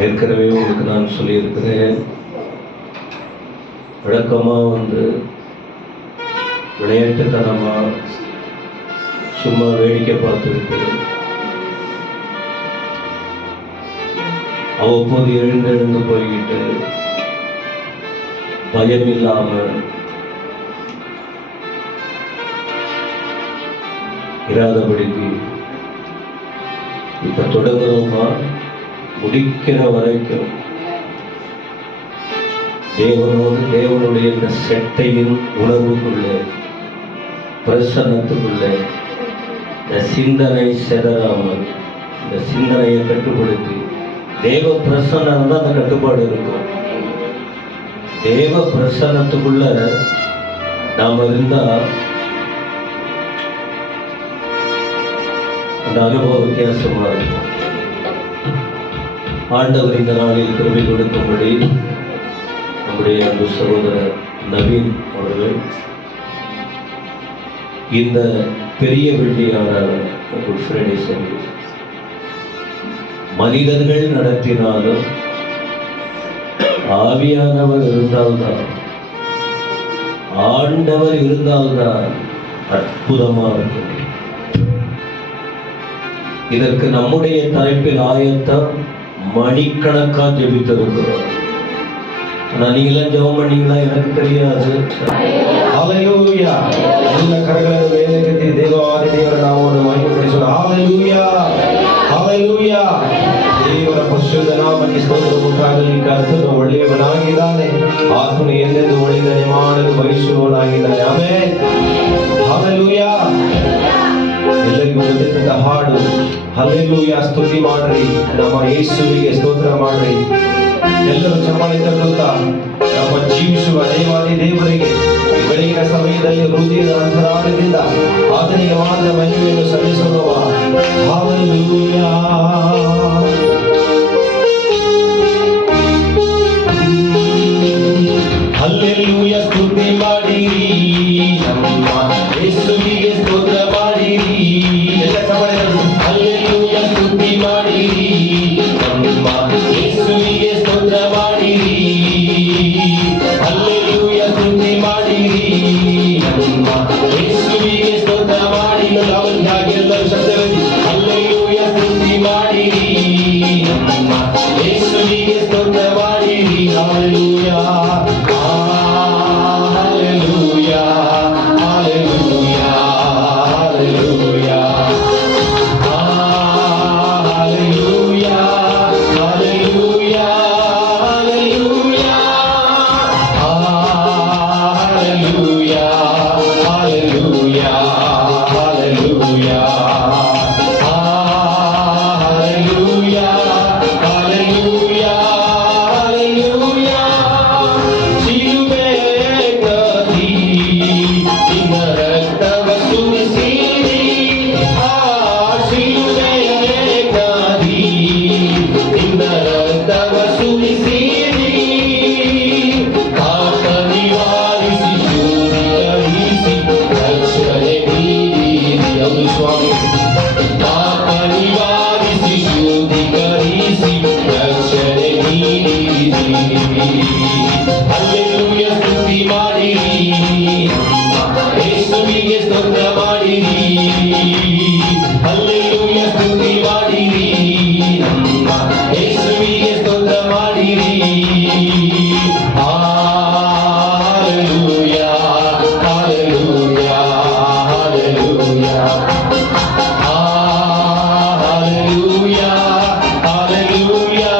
ஏற்கனவே உங்களுக்கு நான் சொல்லியிருக்கிறேன், வழக்கமாக விளையாட்டுத்தனமாக சும்மா வேடிக்கை பார்த்துக்கிட்டு அவ்வப்போது எழுந்து போய்கிட்டு பயம் இல்லாமல் இராதபடிக்கு இப்ப தொடங்குறோமா, முடிக்கிற வரைக்கும் தேவனுடைய இந்த செட்டையின் உணர்வுக்குள்ளே, பிரசன்னத்துக்குள்ளே இந்த சிந்தனை செதறாமல் இந்த சிந்தனையை கட்டுப்படுத்தி, தேவ பிரசன்னம் தான் அந்த கட்டுப்பாடு இருக்கும். தேவ பிரசன்னத்துக்குள்ள நாம் இருந்தால் அந்த அனுபவம் வித்தியாசமா இருக்கும். ஆண்டவர் இந்த நாளில் கிருபை கொடுக்கும்படி நம்முடைய அன்பு சகோதரர் நவீன் அவர்கள் இந்த பெரிய வெள்ளியாரான குட் ஃப்ரைடே சர்வீஸ் மனிதர்கள் நடத்தினாலும் ஆவியானவர் இருந்தால்தான், ஆண்டவர் இருந்தால்தான் அற்புதமா இருக்கும். இதற்கு நம்முடைய தலைப்பில் ஆயத்தம் மணிக்கணக்கா ஜெபித்திருக்கிறோம். நீங்களாம் ஜெபம் பண்ணீங்களா எனக்கு தெரியாது. ஹல்லேலூயா. எல்லா கரங்களை மேலே கட்டி தேவாதி தேவர நாமத்தை மகிமைப்படுத்தி ஹல்லேலூயா ಹಲ್ಲೆಲೂಯಾ. ದೇವರ ಪರಿಶುದ್ಧ ನಾಮಕ್ಕೆ ಸ್ತೋತ್ರ ಉಂಟಾಗಲಿ. ಕರ್ತನು ಒಳ್ಳೆಯವನಾಗಿದ್ದಾನೆ, ಆತನು ಎಂದೆಂದು ಒಳ್ಳೆಯದನ್ನೇ ಮಾಡಲು ಬಯಸುವವನಾಗಿದ್ದಾನೆ. ಆಮೆನ್. ಹಲ್ಲೆಲೂಯಾ. ಎಲ್ಲರಿಗೂ ಗೊತ್ತಿದ್ದ ಹಾಡು ಹಲ್ಲೆಲೂಯಾ. ಸ್ತುತಿ ಮಾಡ್ರಿ, ನಮ್ಮ ಯೇಸುವಿಗೆ ಸ್ತೋತ್ರ ಮಾಡ್ರಿ. ಎಲ್ಲರೂ ಚಪ್ಪಾಳೆ ತಟ್ಟುತ್ತಾ ನಮ್ಮ ಜೀವಿಸುವ ದೇವಾದಿ ದೇವರಿಗೆ ಬೆಳಗಿನ ಸಮಯದಲ್ಲಿ ಹೃದಯದ ಅಂತರಾಳದಿಂದ ಆತನಿಗೆ ಮಾತ್ರ ಮಹಿಮೆಯನ್ನು ಸಲ್ಲಿಸುವ ಹಲ್ಲೆಲೂಯಾ. ಹಲ್ಲೆಲೂಯಾ. ಸ್ತುತಿ ಮಾಡಿರಿ, ನಮ್ಮ ಯೇಸುವಿಗೆ ಸ್ತೋತ್ರ ಮಾಡಿರಿ. ಎಲ್ಲ ಚಪ್ಪಾಳೆ ಹಲ್ಲೆಲೂಯಾ. ಸ್ತುತಿ ಮಾಡಿರಿ, ನಮ್ಮ ಯೇಸುವಿಗೆ ಸ್ತೋತ್ರ ಮಾಡಿರಿ. ಹಲ್ಲೆಲೂಯಾ. ಸ್ತುತಿ ಮಾಡಿರಿ, ನಮ್ಮ ಯೇಸುವಿಗೆ ಸ್ತೋತ್ರ ಮಾಡಿ. ನಾವೊಂದಾಗಿ ಎಲ್ಲರೂ ಶಬ್ದವಾಗಿ ಹಲ್ಲೆಲೂಯಾ. ಸ್ತುತಿ ಮಾಡಿರಿ, ನಮ್ಮ ಯೇಸುವಿಗೆ ಸ್ತೋತ್ರ ಮಾಡಿರಿ. Hallelujah. Hallelujah. Hallelujah. Hallelujah. Hallelujah. Hallelujah. Hallelujah. Hallelujah. Hallelujah. Hallelujah. Hallelujah. Hallelujah. Hallelujah. ಶಿಲುಬೆಯ ಕದಿ ನಿನ್ನ ರಕ್ತವ ಸುರಿಸಿರಿ. ಶಿಲುಬೆಯ ಕದಿ ನಿನ್ನ ರಕ್ತವ ಸುರಿಸಿರಿ. ಪಾಪ ನಿವಾರಿಸಿ ಶುದ್ಧೀಕರಿಸಿ ರಕ್ಷಣೆ ನೀಡಿರಿ. ಹೌದು ಸ್ವಾಮಿ. ಪಾಪ ನಿವಾರಿಸಿ ಶುದ್ಧೀಕರಿಸಿ ರಕ್ಷಣೆ ನೀಡಿರಿ. ಹಲ್ಲೆಲೂಯಾ. ಸ್ತುತಿ ಮಾಡಿರಿ, ಯೇಸುವಿಗೆ ಸ್ತೋತ್ರ ಮಾಡಿರಿ. ಹಲ್ಲೆಲೂಯಾ. ಸ್ತುತಿ ಮಾಡಿರಿ, ನಮ್ಮ ಯೇಸುವಿಗೆ ಸ್ತೋತ್ರ ಮಾಡಿರಿ. Hallelujah. Hallelujah. Hallelujah. Hallelujah. Hallelujah. Hallelujah.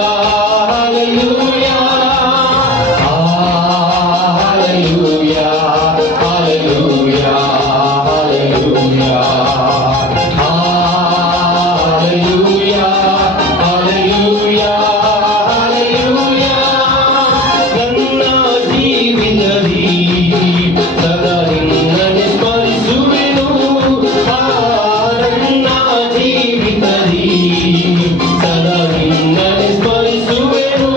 Hallelujah. Hallelujah. Hallelujah. Hallelujah. Hallelujah. Hallelujah. ನನ್ನ ಜೀವಿತದಿ ಸದಾ ನಿನ್ನನ್ನೇ ಸ್ಮರಿಸುವೆನು. ನನ್ನ ಜೀವಿತದಿ ಸದಾ ನಿನ್ನನ್ನೇ ಸ್ಮರಿಸುವೆನು.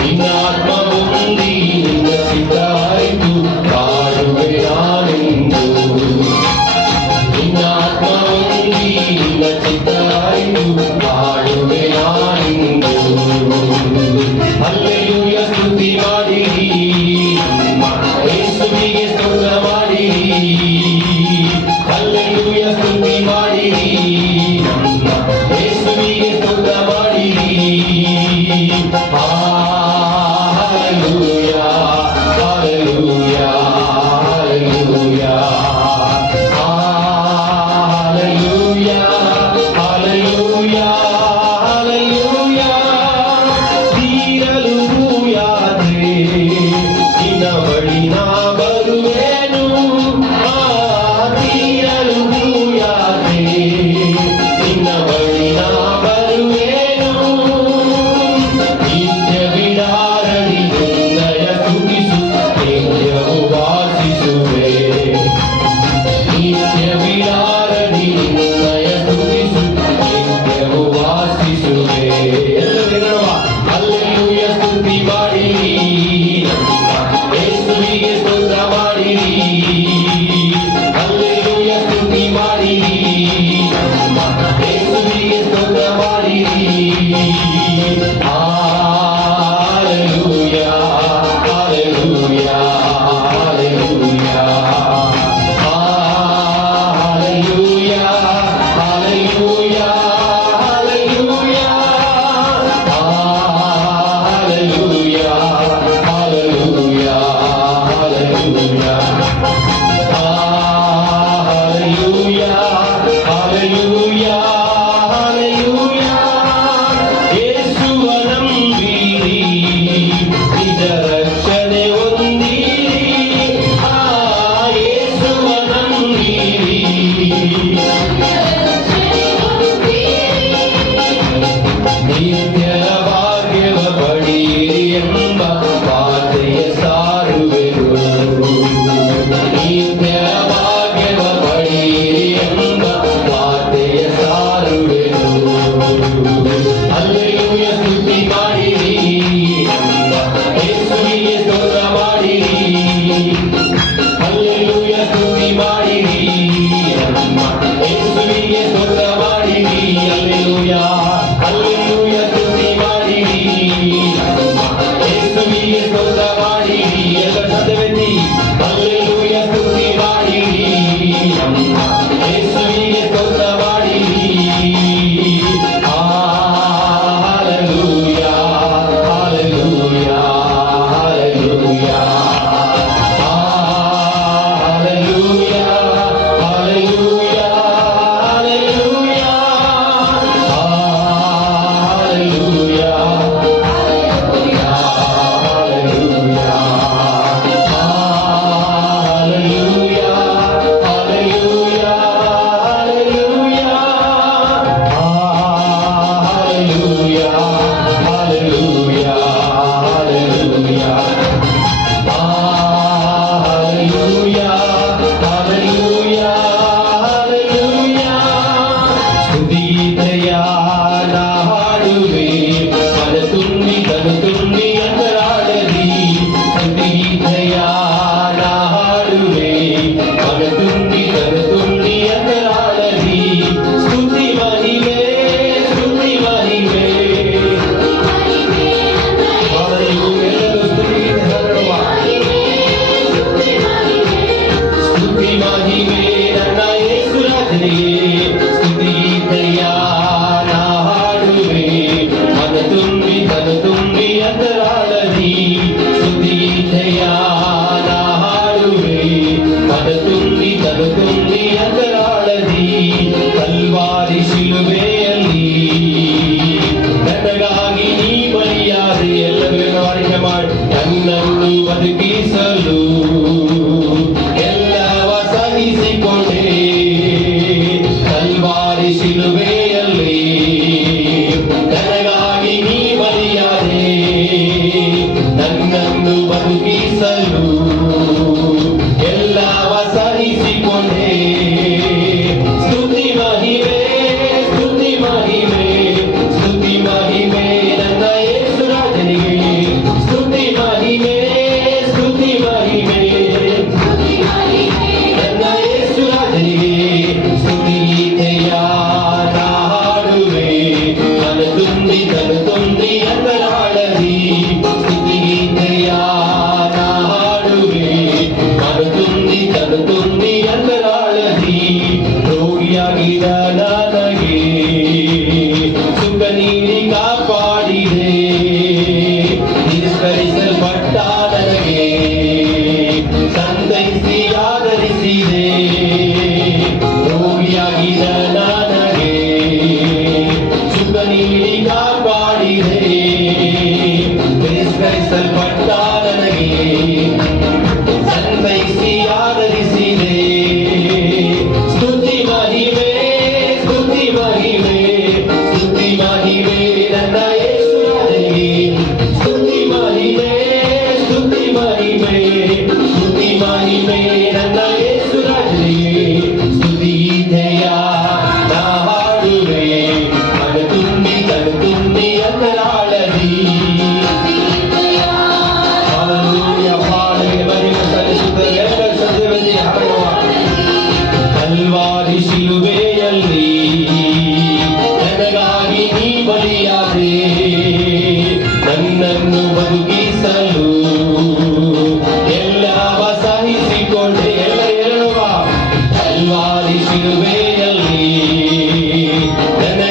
ನಿನ್ನ ಆತ್ಮ ಹೊಂದಿ ನಿನ್ನ ಚಿತ್ತ ಆಯ್ತು ಕಾಡುವೆ ನಾನೆಂದು. ನಿನ್ನ ಆತ್ಮ ಹೊಂದಿ ನಿನ್ನ ಚಿತ್ತ ಆಯ್ತು ಕಾಡುವೆ ನಾನೆಂದು.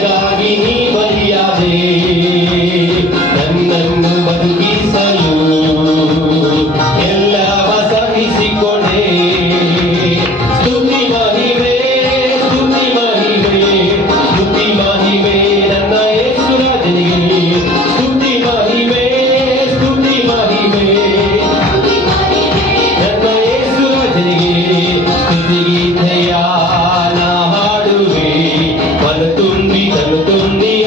ನನಗಾಗಿ ನೀ ಬಲಿಯಾದೆ ನನ್ನನ್ನು ಬದುಕಿಸಲು ಎಲ್ಲವ ಸಹಿಸಿಕೊಂಡೆ ಸ್ತುತಿ ಮಹಿಮೆ ಸ್ತುತಿ ಮಹಿಮೆ ಸ್ತುತಿ ಮಹಿಮೆ ನನ್ನ ಯೇಸು ರಾಜನಿಗೆ ಸ್ತುತಿ ಮಹಿಮೆ ಸ್ತುತಿ ಮಹಿಮೆ ನನ್ನ ಯೇಸು ರಾಜನಿಗೆ ಸ್ತುತಿಗೀತೆಯ ನಾ ಹಾಡುವೆ ಮನತುಂಬಿ ತನು ತುಂಬಿಯ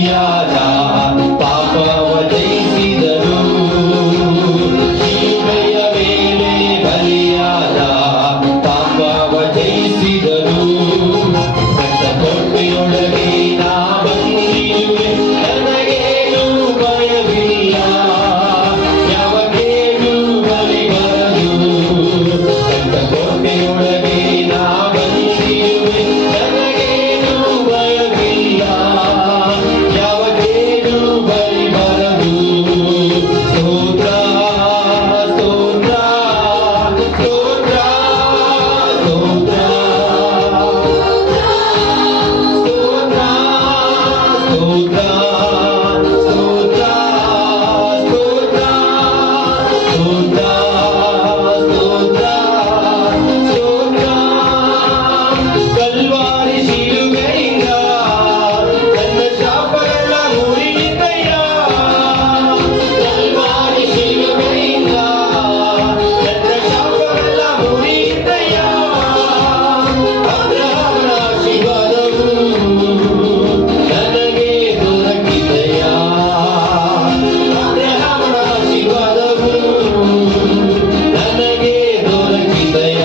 ಬಲಿಯಾದ ಪಾಪವ ಜಯಿಸಿದನು ಶಿಲುಬೆಯ ಮೇಲೆ ಬಲಿಯಾದ ಪಾಪವ ಜಯಿಸಿದನು ಕೋಟೆಯೊಳಗೆ ನಾ ಬಂದಿರುವೆ ನನಗೇನು ಭಯವಿಲ್ಲ ಯಾವ ಕೇಡು ಬಲಿ ಬರದು ಕೋಟೆಯೊಳಗೆ ನಾ ಬಂದಿರುವೆ ನನಗೇನು ಭಯವಿಲ್ಲ ಯಾವ ಕೇಡು ಬಲಿ ಬರದು ಸ್ತೋತ್ರ ಸ್ತೋತ್ರ ಸ್ತೋತ್ರ ಸ್ತೋತ್ರ ಕಲ್ವಾರಿ ಶಿಲುಬೆಯಿಂದ ನನ್ನ ಶಾಪಗಳ ಮುರಿಯಿತಯ್ಯ ಕಲ್ವಾರಿ ಶಿಲುಬೆಯಿಂದ ನನ್ನ ಶಾಪಗಳ ಮುರಿಯಿತಯ್ಯ ಅಬ್ರಹಾಮನ ಆಶೀರ್ವಾದವು ನನಗೆ ದೊರಕಿದೆಯ ಅಬ್ರಹಾಮನ ಆಶೀರ್ವಾದವು ನನಗೆ ದೊರಕಿದೆಯ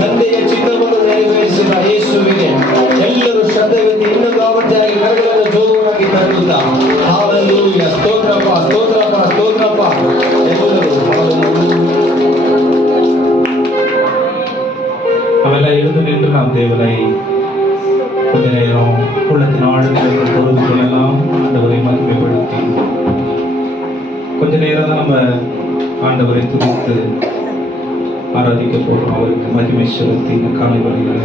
ತಂದೆಯ ಚಿತ್ತವನ್ನು ನೆರವೇರಿಸಿದ ಯೇಸುವಿಗೆ ಎಲ್ಲರೂ ಶ್ರದ್ಧೆಯಿಂದ ಇನ್ನೊಂದು ಆವರ್ತಿಯಾಗಿ ಕರಗಳನ್ನು ಜೋರಾಗಿ ತರುತ್ತಾ ಹಾಲೆಲೂಯಾ ಸ್ತೋತ್ರಪ್ಪ ಸ್ತೋತ್ರಪ್ಪ ಸ್ತೋತ್ರಪ್ಪ ಎಲ್ಲರೂ ಅವೆಲ್ಲ எழுந்து நின்று நாம் தேவனை கொஞ்ச நேரம் உள்ளத்தின் ஆழத்தில் பொழுது கொள்ளலாம் ஆண்டவரை மகிமைப்படுத்தி கொஞ்ச நேரம் தான் நம்ம ஆண்டவரை துதித்து ஆராதிக்க போகிறோம். அவருக்கு மகிமை செலுத்தி இந்த காலை வழியில்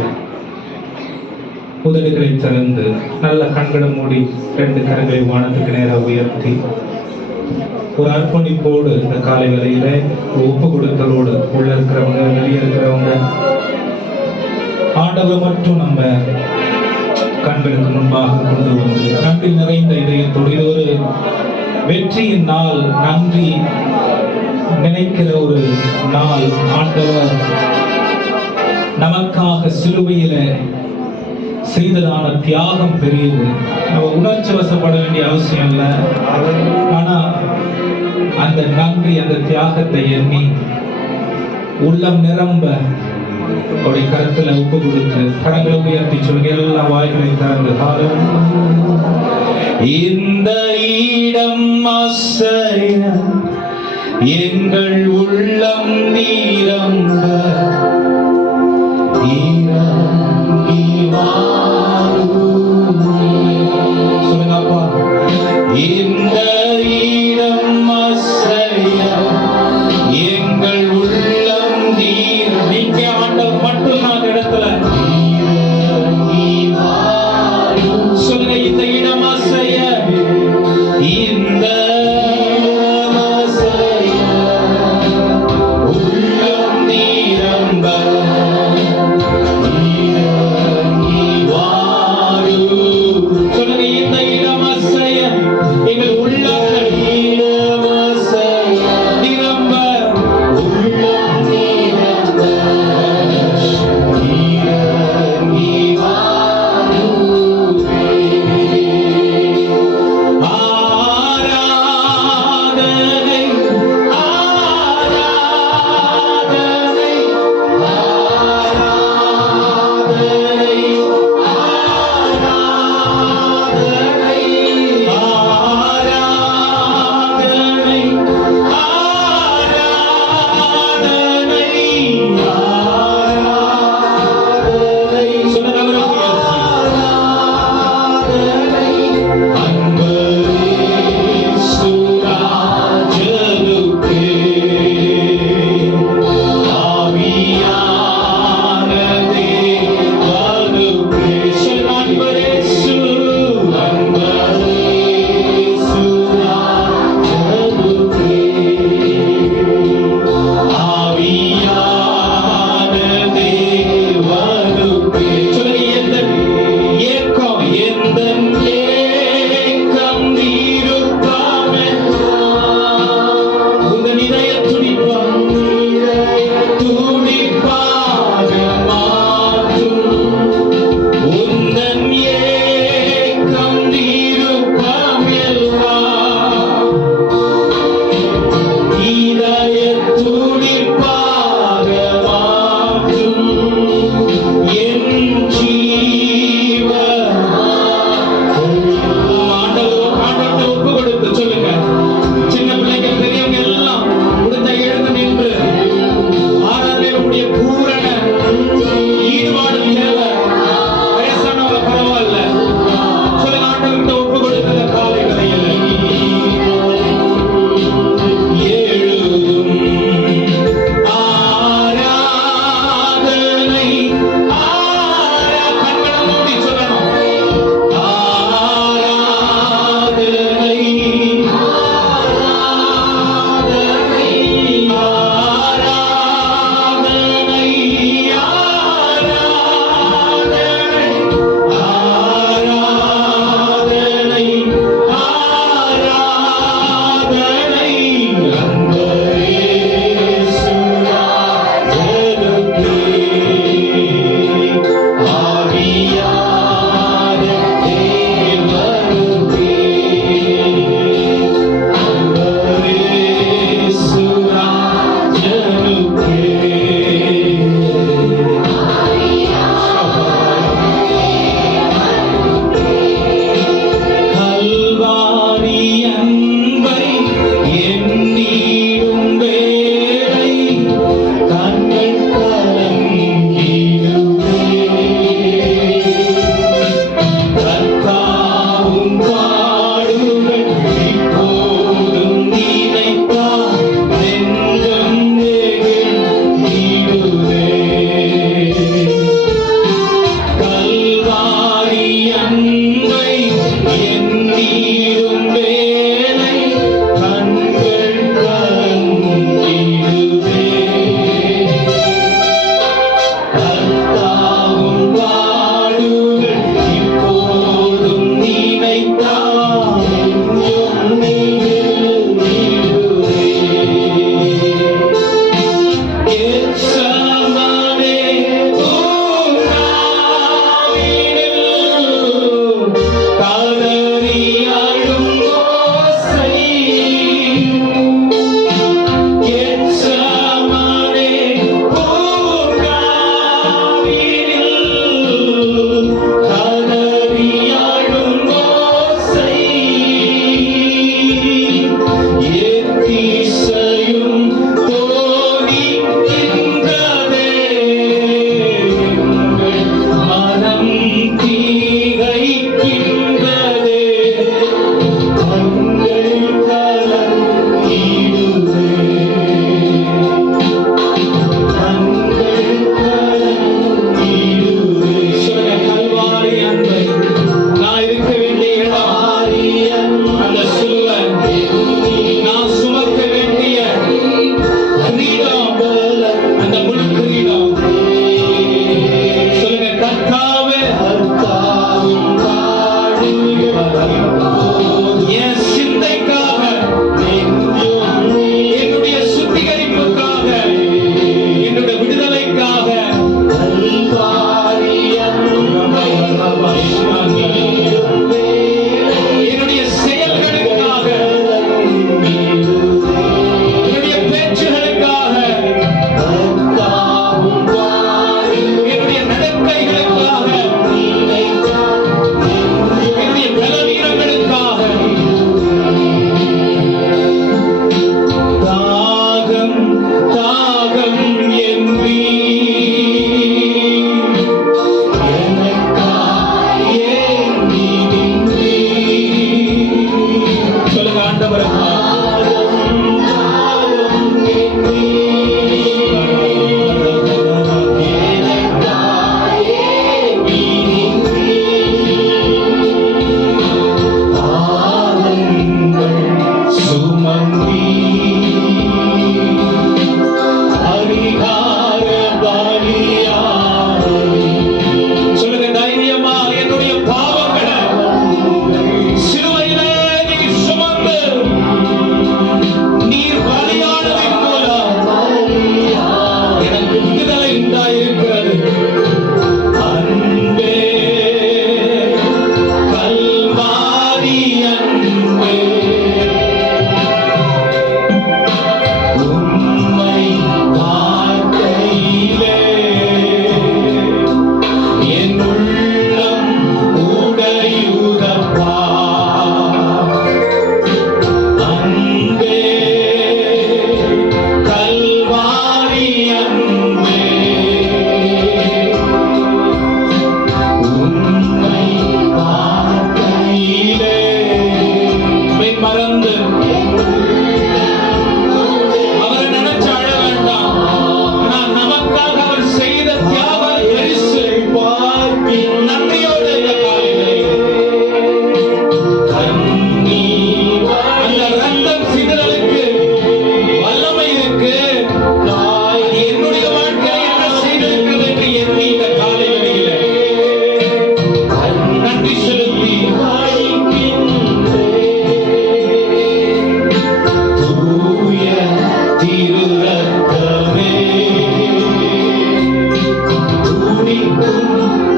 உதடுகளை திறந்து நல்ல கண்களை மூடி 2 கரங்களை வானத்துக்கு நேராக உயர்த்தி ஒரு அர்ப்பணிப்போடு இந்த காலை வேளையில ஒப்பு கொடுத்தலோடு உள்ள இருக்கிறவங்க வெளியே இருக்கிறவங்க ஆண்டவர் மட்டும் நம்ம கண்களுக்கு முன்பாக கொண்டு வந்து நன்றி நிறைந்த இதயத்தோடு இது ஒரு வெற்றியின் நாள், நன்றி நினைக்கிற ஒரு நாள். ஆண்டவர் நமக்காக சிலுவையில செய்ததான தியாகம் பெரியது. நம்ம உணர்ச்சி வசப்பட வேண்டிய அவசியம் இல்லை. ஆனா அந்த நன்றி அந்த தியாகத்தை எண்ணி உள்ளம் நிரம்ப அவருடைய கருத்துல ஒப்பு கொடுத்து கரங்களை உயர்த்தி சொல்லுங்க. எல்லா வாய்களை திறந்து இந்த இடம் அசைய எங்கள் உள்ளம் நீரம்ப சொல்லுங்கப்பா. இந்த இடம் அசைய எங்கள் உள்ளம் நீர். நீங்க ஆண்டவர் மட்டும் அந்த இடத்துல சொல்லுங்க. இந்த இடம் அசைய இந்த உள்ளம் நீரம்ப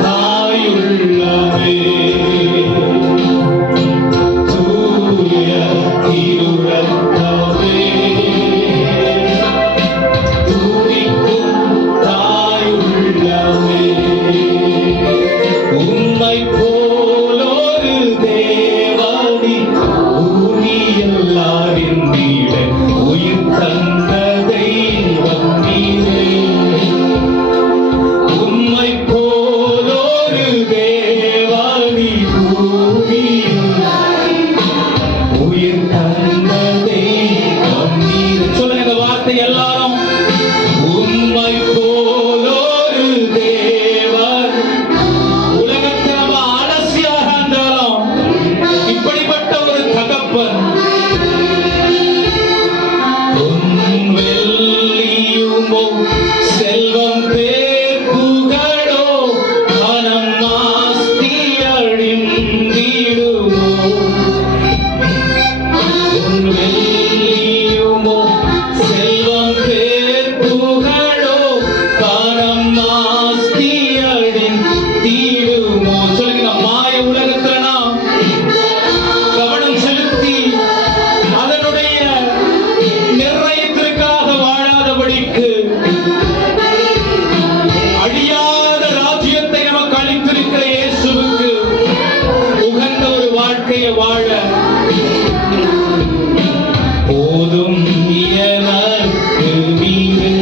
தாயுள்ளமே தூய திருரத்தமே துதிக்கும் தாயுள்ளமே உம்மை போலொரு தேவனி பூமியில் அறிந்திட உயிர் தந்த தெய்வம் நீரே உம்மை போலொரு தேவனி பூமியில் உயிர் தந்த தெய்வம் நீரே சொல்லுங்க இந்த வார்த்தை எல்லாரும் உம்மை போலொரு தேவன் உலகத்தில் நம்ம அரசியாக இருந்தாலும் இப்படிப்பட்ட ஒரு தகப்பன் வெள்ளியுமோ செல்வம் பேர் புகழோ மனம் மாஸ்தி அழிந்திடுமோ வெள்ளியுமோ செல்வம் பேர் புகழோ மனம் மாஸ்தி அழிந்திடுமோ சொல்லுங்க மாய உலகத்துல நாம் கவனம் செலுத்தி அதனுடைய நிர்ணயத்திற்காக வாழாதபடிக்கு அழியாத ராஜ்யத்தை நமக்கு அளித்திருக்கிற இயேசுவுக்கு உகந்த ஒரு வாழ்க்கையை வாழ போதும் எனக்கு நீரே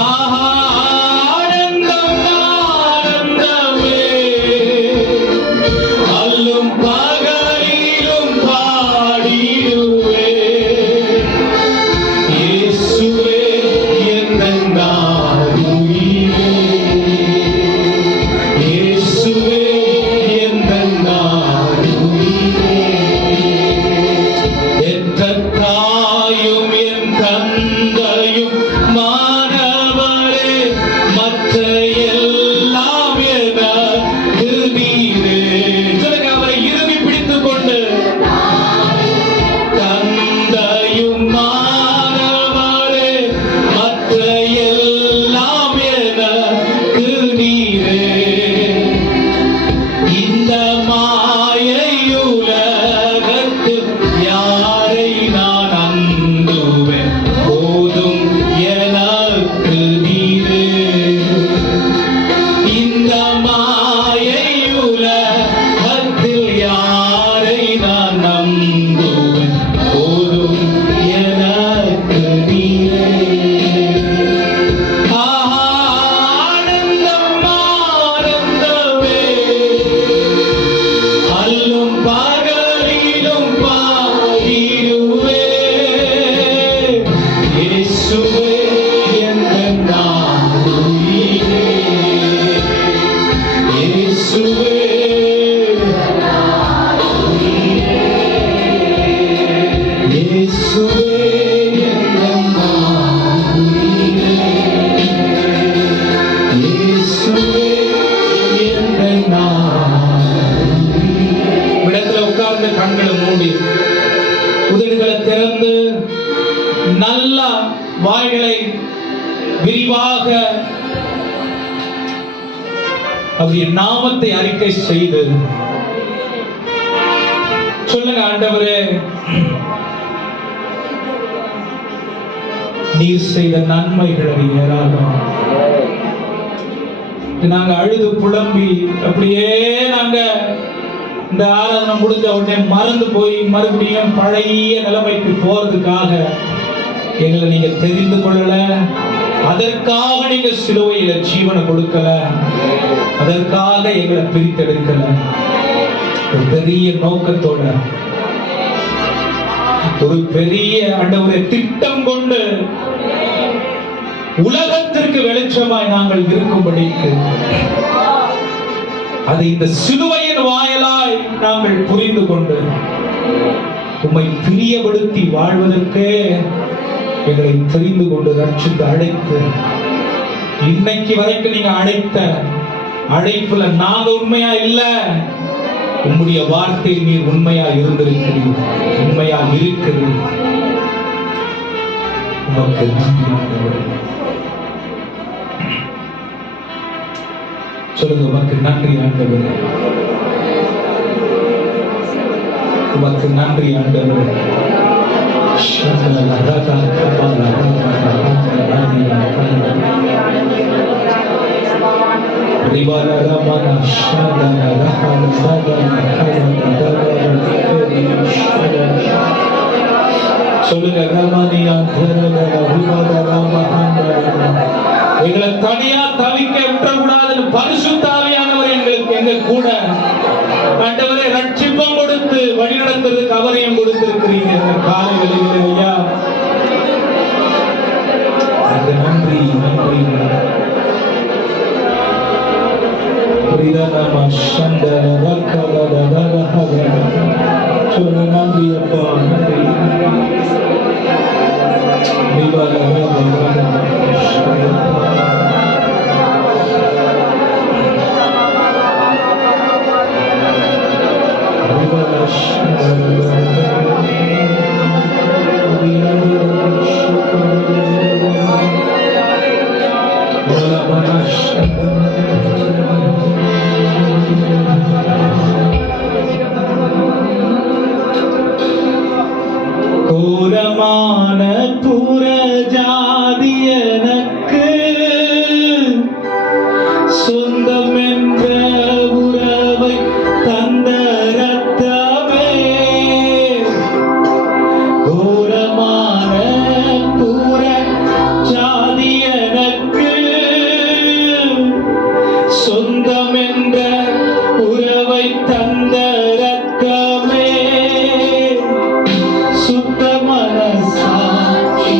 ஆனந்தம் ஆனந்தமே அல்லும் பகலிலும் பாடிடுவே இயேசுவே என்னுயிரே இயேசுவே என்னுயிரே பெற்ற தாயும் என் தந்தையும் மாணவரே மற்ற எல்லாம் எனக்கு நீரே சொல்லுங்க அவரை இறுதி பிடித்துக் கொண்டு தந்தையும் மாணவரே மற்ற எல்லாம் எனக்கு நீரே இந்த மாயையுலகத்தில் யாரை நான் அந்துவேன் போதும் எனக்கு நீரே இந்த மாயையுலகத்தில் யாரை நான் நம்புவேன் போதும் எனக்கு நீரே ஆனந்தம் ஆனந்தமே அல்லும் பகலிலும் பாடிடுவே இயேசுவே என்னுயிரே இயேசுவே இயேசுவே என்னுயிரே இயேசுவே இடத்துல உட்கார்ந்து கண்களை மூடி உதடுகளை திறந்து நல்ல வாய்களை விரிவாக அவருடைய நாமத்தை அறிக்கை செய்து சொல்லுங்க ஆண்டவரே நீர் செய்த நன்மைகளை ஏராளம் நாங்க அழுது புலம்பி அப்படியே நாங்க இந்த ஆராதனை முடிஞ்ச உடனே மறந்து போய் மறுபடியும் பழைய நிலைமைக்கு போறதுக்காக எங்களை நீங்க தெரிந்து கொள்ளல அதற்காக நீங்க சிலுவையில ஜீவனை கொடுக்கல அதற்காக எங்களை பிரித்தெடுக்கல ஒரு பெரிய நோக்கத்தோட ஒரு பெரிய ஆண்டவரே திட்டம் கொண்டு உலகத்திற்கு வெளிச்சமாய் நாங்கள் இருக்கும்படிக்கு அதை இந்த சிலுவையின் வாயிலாய் நாங்கள் புரிந்து கொண்டு உம்மை பிரியப்படுத்தி வாழ்வதற்கே எங்களை தெரிந்து கொண்டு ரட்சித்து அழைத்து இன்னைக்கு வரைக்கும் நீங்க அழைத்த அழைப்புல நாங்க உண்மையா இல்ல, உம்முடைய வார்த்தை நீர் உண்மையா இருந்திருக்கிறீர், உண்மையா இருக்கிறது. உமக்கு நன்றி ஆண்டவரே. சொல்லுங்க, உமக்கு நன்றி ஆண்டவரே, உமக்கு நன்றி ஆண்டவரே. சொல்லுங்க, எங்களை தனியா தவிக்க விட்டக்கூடாதுன்னு பரிசுத்த ஆவியானவர் எங்களுக்கு எங்க கூட ஆண்டவரே ரட்சிப்பம் கொடுத்து வழி நடத்துறதுக்கு அவரையும் கொடுத்திருக்கிறீங்க. காலை வேளையிலே ஐயா நன்றி நன்றி. சொல்லுங்க, நன்றி அப்பா, நன்றி. கோரமான புறஜாதி எனக்கு சொந்தம் என்ற உறவை தந்த ரத்தமே, கோரமான புறஜாதி எனக்கு சொந்தம் என்ற உறவை தந்த ரத்தமே, சுத்த மனசாட்சி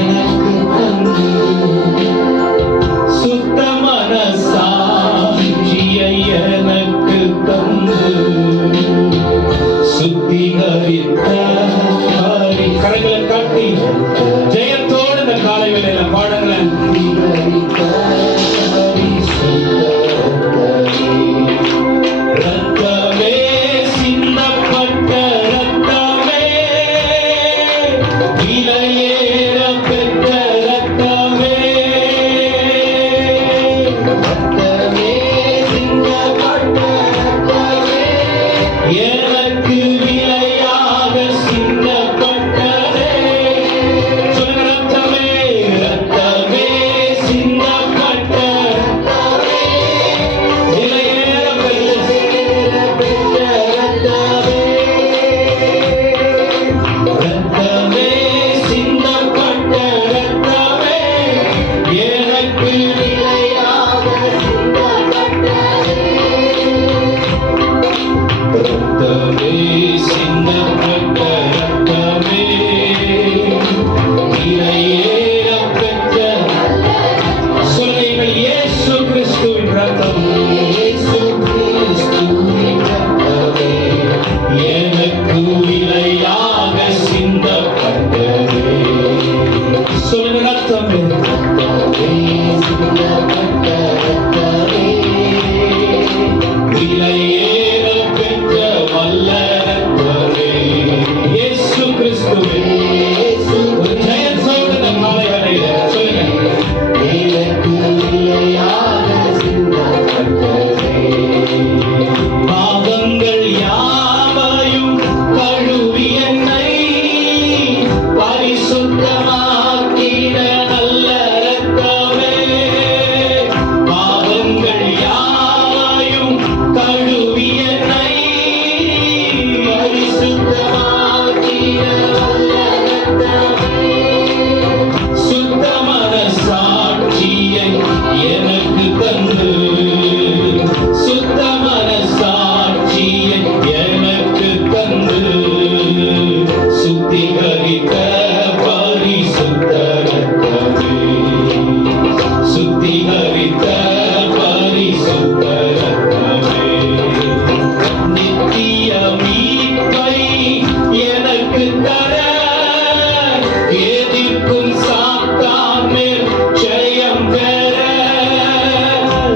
எனக்கு தந்து, சுத்த மனசாட்சியை எனக்கு தந்து சுத்திகரித்த கரங்களை காட்டி ஜெயத்தோடு இந்த காலை வேளையில பாடுங்களேன். ரத்தமே சிந்தப்பட்ட ரத்தமே, விலையேற பெற்ற ரத்தமே, ரத்தமே சிந்தப்பட்ட ரத்தமே, எனக்கு விலையாக சிந்தப்பட்டதே. சொல்லுங்க, ரத்தமே ரத்தமே சிந்தப்பட்ட ரத்தமே, விலையேற பெற்ற ரத்தமே, ரத்தமே சிந்தப்பட்ட ரத்தமே, எனக்கு விலையாக சிந்தப்பட்டதே. ரத்தமே சிந்தப்பட்ட ரத்தமே, விலையேற பெற்ற, சொல்லுங்கள், இயேசு கிறிஸ்துவின் ரத்தம், இயேசு கிறிஸ்துவின் ரத்தமே, எனக்கு விலையாக சிந்தப்பட்டதே. சொல்லுங்க, ரத்தமே ரத்தமே சிந்தப்பட்ட ரத்தமே, விலையேற பெற்ற வல்ல ரத்தமே, இயேசு கிறிஸ்துவே. ஒரு ஜெயத்தோடு இந்த காலை வேளையில சொல்லுங்க, எனக்கு விலையாக சிந்தப்பட்டதே. பாவங்கள் யாவையும் கழுவி என்னை பரிசுத்தமாக்கின நல்ல ரத்தமே, பாவங்கள் யாவையும் கழுவி என்னை பரிசுத்தமாக்கின நல்ல ரத்தமே, சுத்தமான சாட்சியை எனக்கு தந்து, சுத்தமான சாட்சியை எனக்கு தந்து சுத்திகரித்த பரிசுத்த ரத்தமே, சுத்திகரித்த பரிசுத்த ரத்தமே, நித்திய மீட்பை எனக்கு தர எதிர்க்கும் சாத்தான் மேல் ஜெயம் பெற,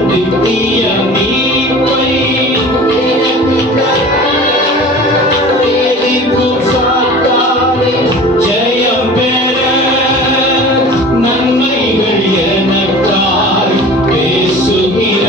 நித்திய மீட்பை எனக்கு தர எதிர்க்கும் சாத்தானை ஜெயம் பெற, நன்மைகள் எனக்காய் பேசுகிற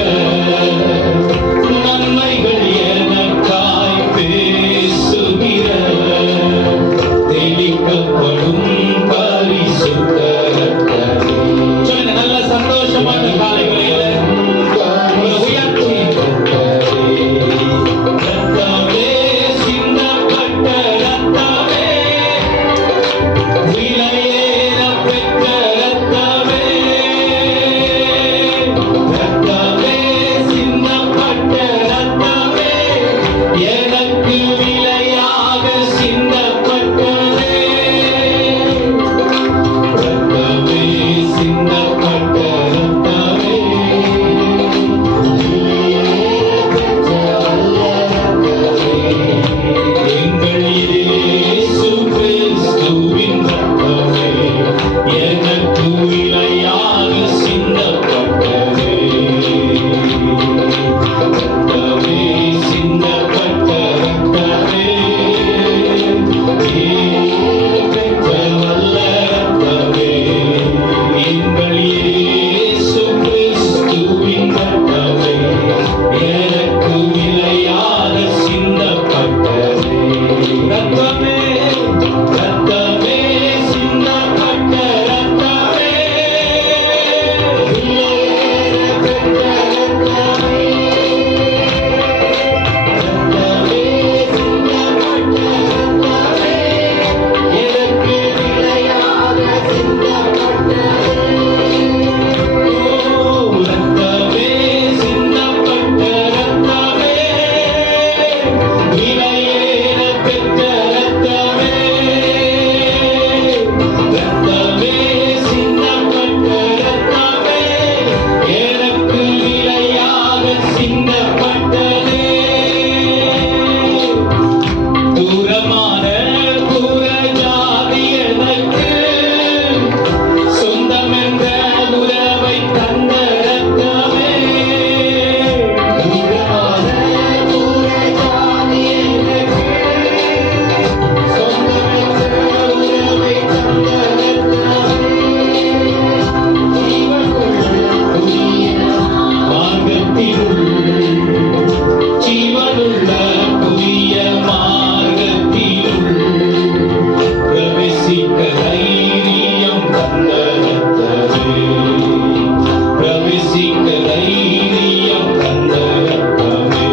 நேசிக்க தைரியம் தந்த ரத்தமே,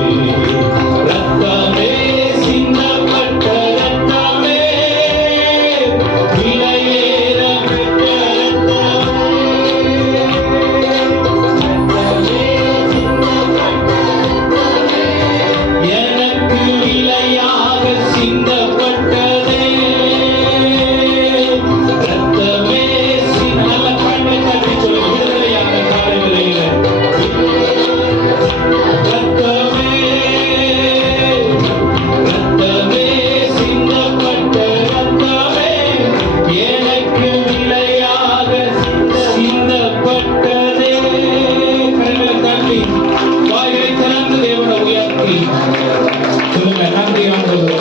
ரத்தமே சிந்தப்பட்ட ரத்தமே, விலையேற பெற்ற ரத்தமே, எனக்கு விலையாக சிந்தப்பட்டதே ரத்தமே. நல்ல கண்ணை தட்டி சொல்லி விடுதலையான காலை விலையில ரத்தமே, ரத்தமே சிந்தப்பட்ட ரத்தமே, எனக்கு விலையாக சிந்தப்பட்டதே. கண்களை தட்டி வாய்களை திறந்து தேவனை உயர்த்தி சொல்லுங்க, நன்றி ஆண்டவரே,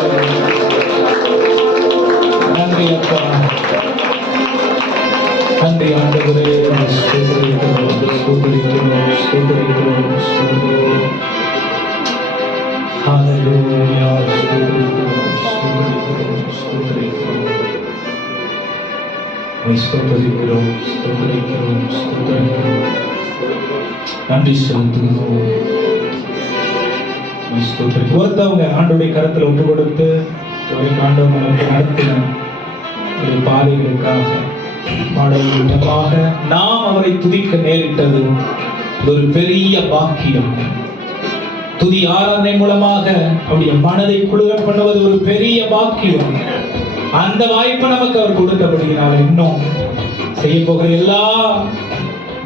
நன்றி அப்பா, நன்றி ஆண்டவரே, ஸ்தோத்திரிக்கிறோம், ஸ்தோத்திரிக்கிறோம், ஸ்தோத்திரிக்கிறோம், ஸ்தோத்திரிக்கிறோம். ஹல்லேலூயா, ஸ்தோத்திரிக்கிறோம், ஸ்தோத்திரிக்கிறோம், ஸ்தோத்திரிக்கிறோம். உம்மை ஸ்தோத்திரிக்கிறோம், ஸ்தோத்திரிக்கிறோம், ஸ்தோத்திரிக்கிறோம். நன்றி செலுத்துகிறோம். உம்மை ஸ்தோத்திரிக்கிறோம். ஒருத்தவங்க ஆண்டவருடைய கரத்துல ஒப்பு கொடுத்து ஆண்டவர் நமக்கு நடத்தின ஒரு பாதைகளுக்காக பாடல்களுக்காக நாம் அவரை துதிக்க நேரிட்டது ஒரு பெரிய பாக்கியம். துதி ஆராதனை மூலமாக அவருடைய மனதை குளிர பண்ணுவது ஒரு பெரிய பாக்கியம். அந்த வாய்ப்பை நமக்கு அவர் கொடுத்தபடியினால் இன்னும் செய்ய போகிற எல்லா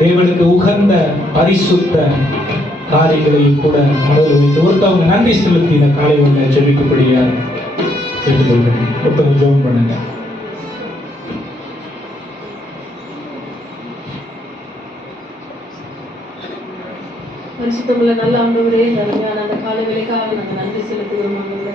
தேவனுக்கு உகந்த பரிசுத்த காரியங்களையும் கூட மனதில் வைத்து ஒருத்தவங்க நன்றி செலுத்தி இந்த காலை ஒன்று ஜெபிக்கும்படியா கேட்டுக்கொள்கிறேன். ஒருத்தவங்க ஜெபம் பண்ணுங்க. பரிசுத்தமுள்ள நல்ல ஆண்டவரே, இந்த அருமையான அந்த காலை வேளைக்காக நாங்கள் நன்றி செலுத்துகிறோம் ஆண்டவரே.